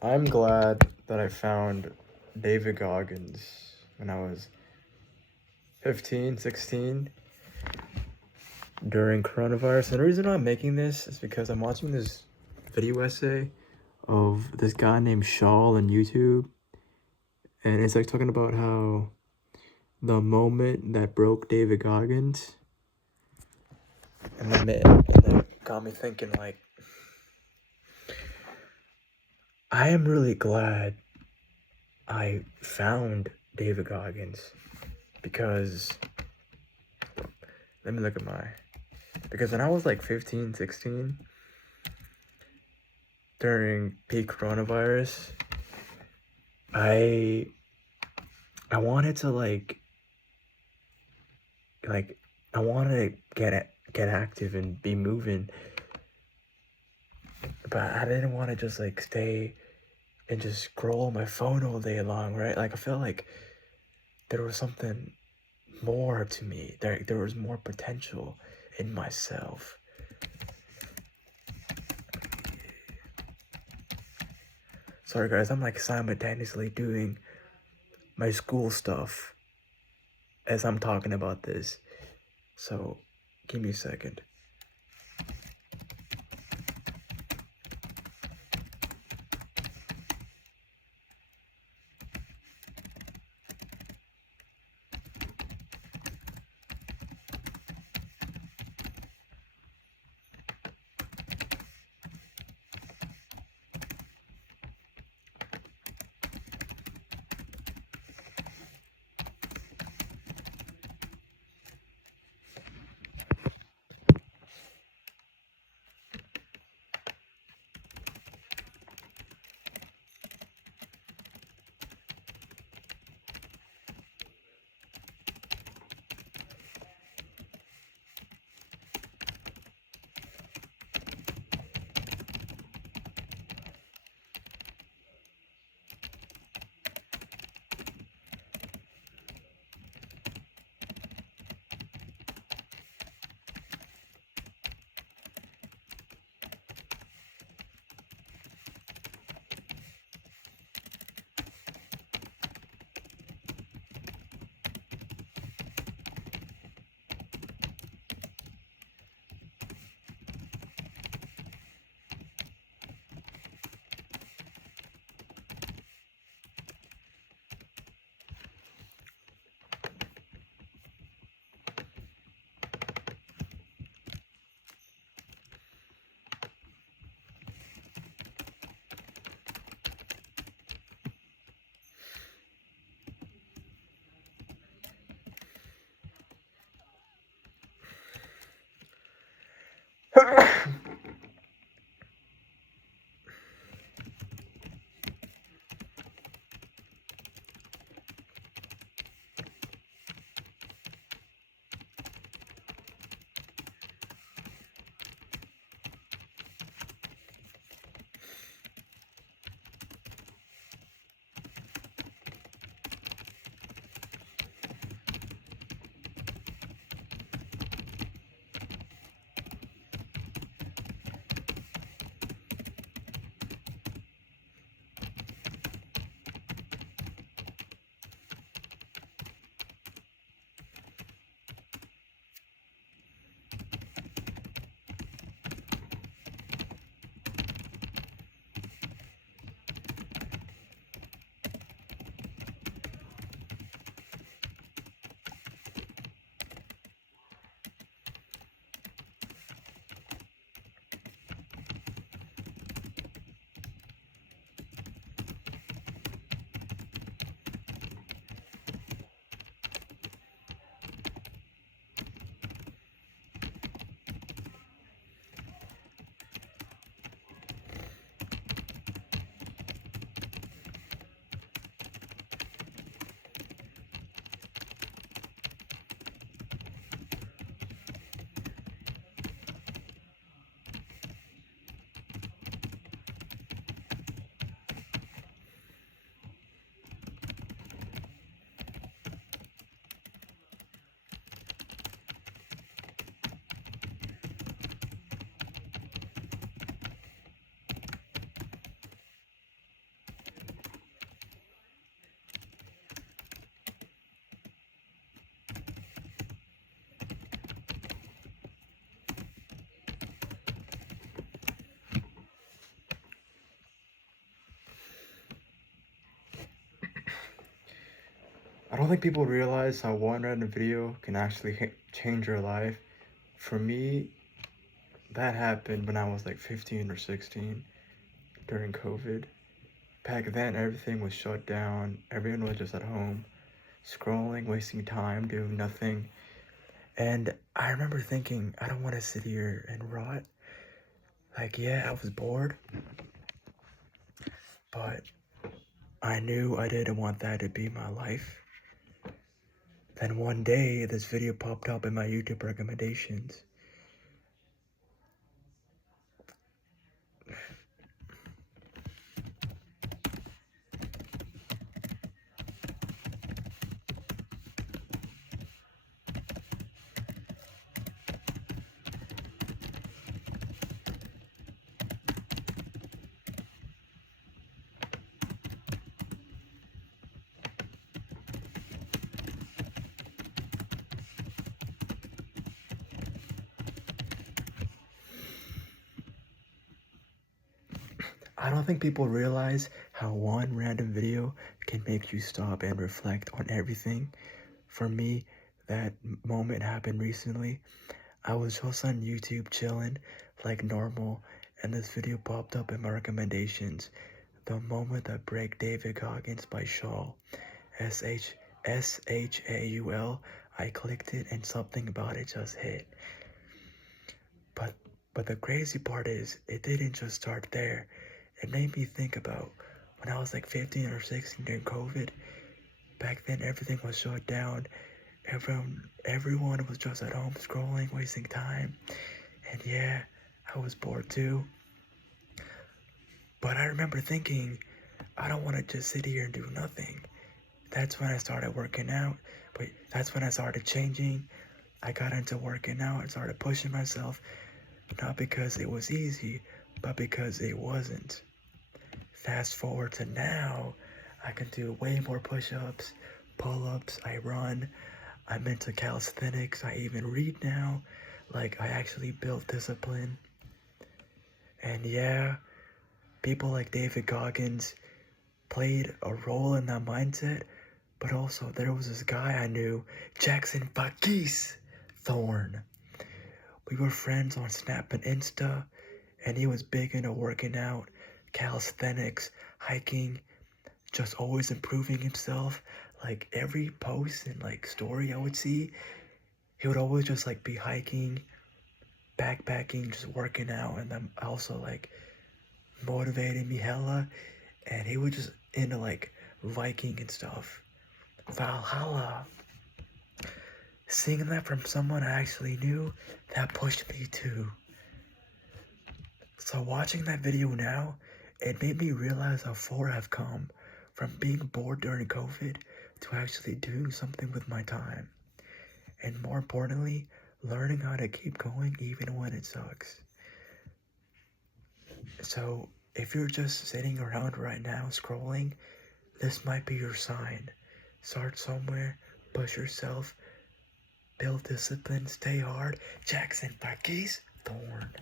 I'm glad that I found David Goggins when I was 15, 16 during coronavirus. And the reason I'm making this is because I'm watching this video essay of this guy named Shawl on YouTube. And it's like talking about how the moment that broke David Goggins, and that got me thinking, like, I am really glad I found David Goggins because let me look at because when I was like 15, 16 during peak coronavirus, I wanted to I wanted to get active and be moving, but I didn't want to just like stay and just scroll on my phone all day long, right? Like I felt like there was something more to me. There was more potential in myself. Sorry guys, I'm like simultaneously doing my school stuff as I'm talking about this. So give me a second. don't think people realize how one random video can actually change your life. For me, that happened when I was like 15 or 16 during COVID. Back then, everything was shut down. Everyone was just at home, scrolling, wasting time, doing nothing. And I remember thinking, I don't want to sit here and rot. Like, yeah, I was bored, but I knew I didn't want that to be my life. Then one day, this video popped up in my YouTube recommendations. I don't think people realize how one random video can make you stop and reflect on everything. For me, that moment happened recently. I was just on YouTube chilling like normal, and this video popped up in my recommendations. The Moment That Break David Goggins by Shaul. SHAUL. I clicked it and something about it just hit. But the crazy part is, it didn't just start there. It made me think about when I was like 15 or 16 during COVID. Back then, everything was shut down. Everyone was just at home scrolling, wasting time. And yeah, I was bored too. But I remember thinking, I don't want to just sit here and do nothing. That's when I started working out. But that's when I started changing. I got into working out and started pushing myself. Not because it was easy, but because it wasn't. Fast forward to now, I can do way more push-ups, pull-ups, I run, I'm into calisthenics, I even read now. Like, I actually built discipline. And yeah, people like David Goggins played a role in that mindset, but also there was this guy I knew, Jackson Fakis Thorne. We were friends on Snap and Insta, and he was big into working out, calisthenics, hiking, just always improving himself. Like every post and like story I would see, he would always just like be hiking, backpacking, just working out, and then also like motivating me hella. And he was just into like Viking and stuff. Valhalla. Seeing that from someone I actually knew, that pushed me too. So watching that video now, it made me realize how far I've come from being bored during COVID to actually doing something with my time. And more importantly, learning how to keep going even when it sucks. So if you're just sitting around right now scrolling, this might be your sign. Start somewhere, push yourself, build discipline, stay hard. Jackson Fakis Thorne.